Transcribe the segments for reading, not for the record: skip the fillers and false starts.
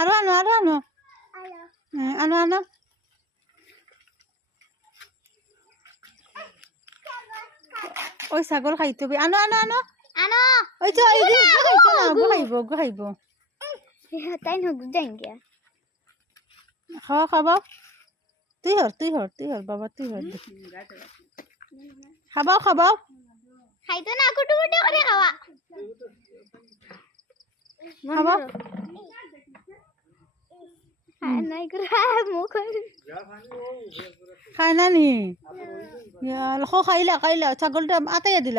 আরো আনো আরো আনো আনো আনো ওই ছাগল খাইতে হবে আনো আনো আনো আনো ওই তো এই যে খাইতো না গো খাইব তাই না বুঝাইন কে খাওয়া খাবা তুই হর বাবা তুই হর খাবাও খাইতো না কুটু কুটু করে খাওয়া খাবা নাই করে মুখ খাই না নি লখো খাইলা ছাগলটা আতাইয়া দিল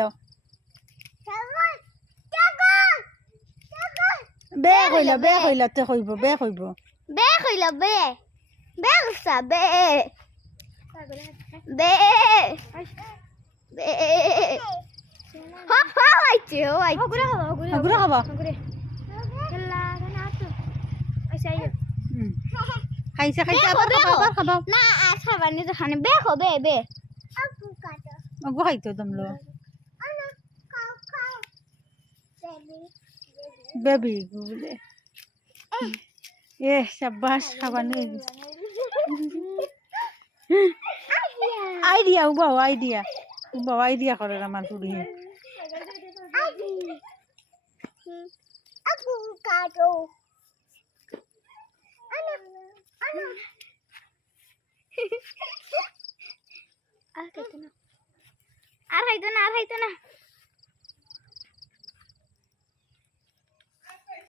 বে কইলা তে কইব বে কইব বে কইলা বে বে গুসা বে বে বে হা হা আইছে গুরা খাবা খেলা না তো আইছে খাইছে আবার খাবা না আচ্ছা বানি তো খানে বে খো বে গো খাইতো দমলো বেবি গুলে শাবাশ খাবানো আইডিয়া উবাও আইডিয়া করে আমার পুরি আর খাইতো না